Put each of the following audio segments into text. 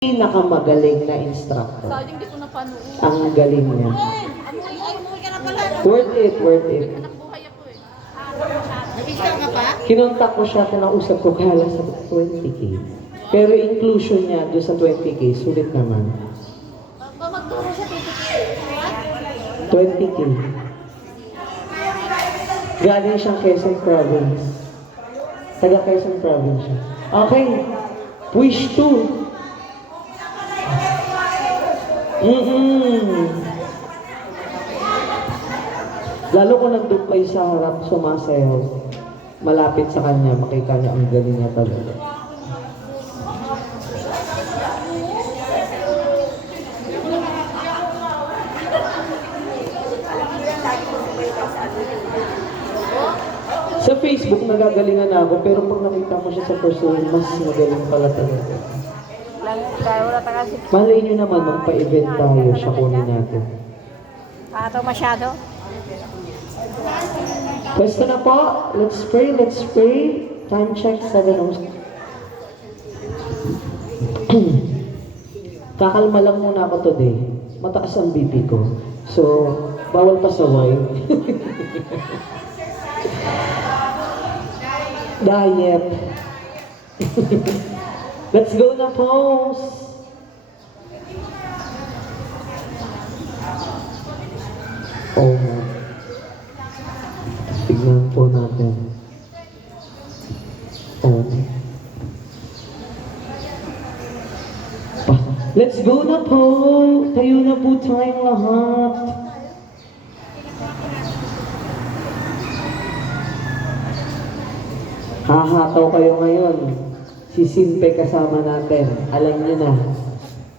Pinakamagaling na instructor. Sayang di ko napanood. Ang galing niya. Amoy ka na pala. Worth it, worth it. Anak buhay ako eh. Nag-install ka pa? Kinontak ko siya, kinausap ko, kaya lang sa 20K. Pero inclusion niya doon sa 20K, sulit naman. Magturo siya dito. 20K. Galing siyang Quezon Province. Taga Quezon Province siya. Okay. Wish to. Lalo ko nandun kayo sa harap, sumasayaw. Malapit sa kanya, makita niya ang galing niya talaga. Sa Facebook, nagagalingan ako, pero pag nakita mo siya sa person, mas magaling pala talaga. Malay nyo naman, magpa-event tayo, siya kunin natin. Ito masyado? Pwesto na po. Let's pray, let's pray. Time check, 7:06. Kakalma lang muna ako today. Mataas ang BP ko. So, bawal pa sa wine. Diet. Let's go na pose. Oh. Tignan po natin. Oh. Let's go na po. Tayo na po tayong lahat. Hahataw kayo ngayon. Si Simpe kasama natin. Alam niyo na.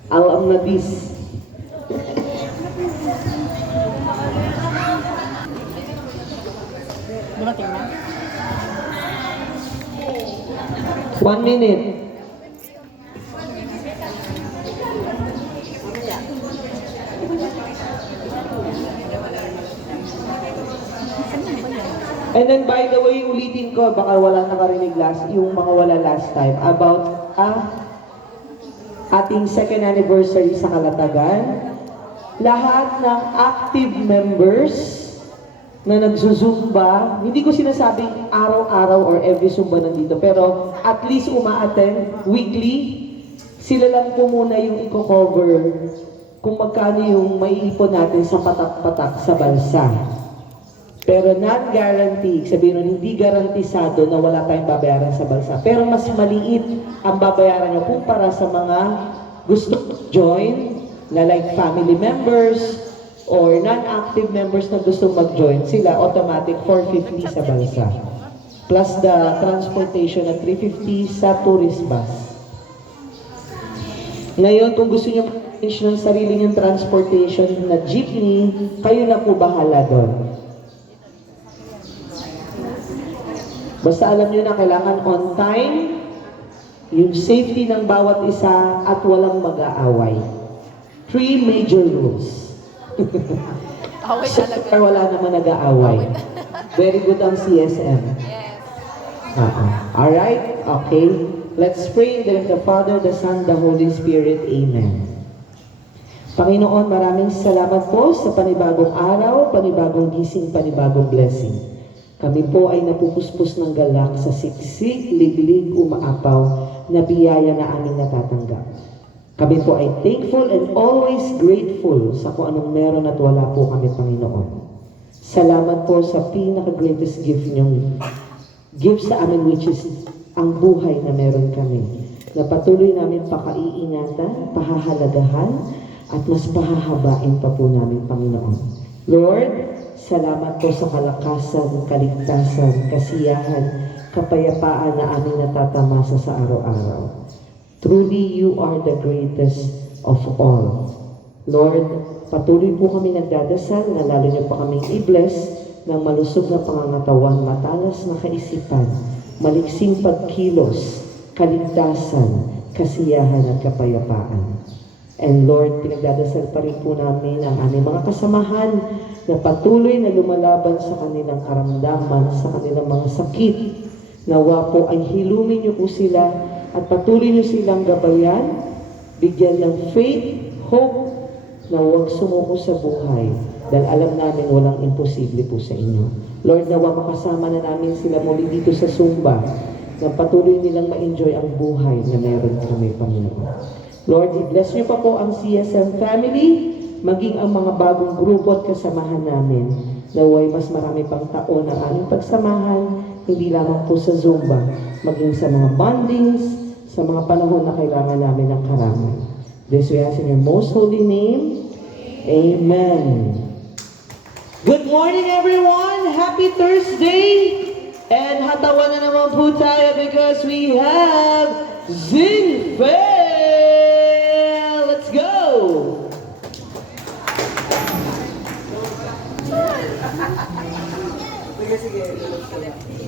Alam na this. Dumating na? 1 minute. And then by the way, ulitin ko, baka wala nakarinig yung mga wala last time, about ating second anniversary sa Kalatagan. Lahat ng active members na nagsusumba, hindi ko sinasabing araw-araw or every sumba nandito, pero at least uma-attend weekly, sila lang po muna yung i-cover kung magkano yung maiipon natin sa patak-patak sa bansa. Pero non-guarantee, sabihin nun, hindi garantisado na wala tayong babayaran sa bansa. Pero mas maliit ang babayaran nyo kumpara sa mga gusto join, na like family members, or non-active members na gusto mag-join. Sila, automatic 450 sa bansa. Plus the transportation at 350 sa tourist bus. Ngayon, kung gusto nyo mag-arrange ng sarili nyong transportation na jeepney, kayo na po bahala doon. Basta alam nyo na kailangan on time, yung safety ng bawat isa at walang mag-aaway. 3 major rules. Away So talaga. far, wala naman nag-aaway. Very good ang CSM. Yes. Alright? Okay. Let's pray in the name of the Father, the Son, the Holy Spirit. Amen. Panginoon, maraming salamat po sa panibagong araw, panibagong gising, panibagong blessing. Kami po ay napupuspos ng galak sa siksik, liglig, umaapaw na biyaya na aming natatanggap. Kami po ay thankful and always grateful sa kung anong meron at wala po kami, Panginoon. Salamat po sa pinaka-greatest gift niyong gift sa amin, which is ang buhay na meron kami. Na patuloy namin pakaiingatan, pahahalagahan, at mas pahahabain pa po namin, Panginoon. Lord, salamat po sa kalakasan, kaligtasan, kasiyahan, kapayapaan na aming natatamasa sa araw-araw. Truly, you are the greatest of all. Lord, patuloy po kami nagdadasal na lalo niyo pa kaming i-bless ng malusog na pangangatawan, matalas na kaisipan, maliksing pagkilos, kaligtasan, kasiyahan at kapayapaan. And Lord, pinagdadasal pa rin po namin ang aming mga kasamahan na patuloy na lumalaban sa kanilang karamdaman, sa kanilang mga sakit. Nawa po ay hilumin niyo po sila at patuloy niyo silang gabayan, Bigyan ng faith, hope, na huwag sumuko sa buhay. Dahil alam namin walang imposible po sa inyo. Lord, nawa makasama na namin sila muli dito sa Zumba na patuloy nilang ma-enjoy ang buhay na meron kami, Panginoon. Lord, i-bless niyo pa po ang CSM family, maging ang mga bagong grupo at kasamahan namin. Naway mas marami pang taon ang aming pagsamahan, hindi lamang po sa Zumba, maging sa mga bondings, sa mga panahon na kailangan namin ng karamay. This we ask in your most holy name. Amen. Good morning, everyone! Happy Thursday! And hatawa na naman po tayo because we have Zinfel! Let's go! Sige, sige.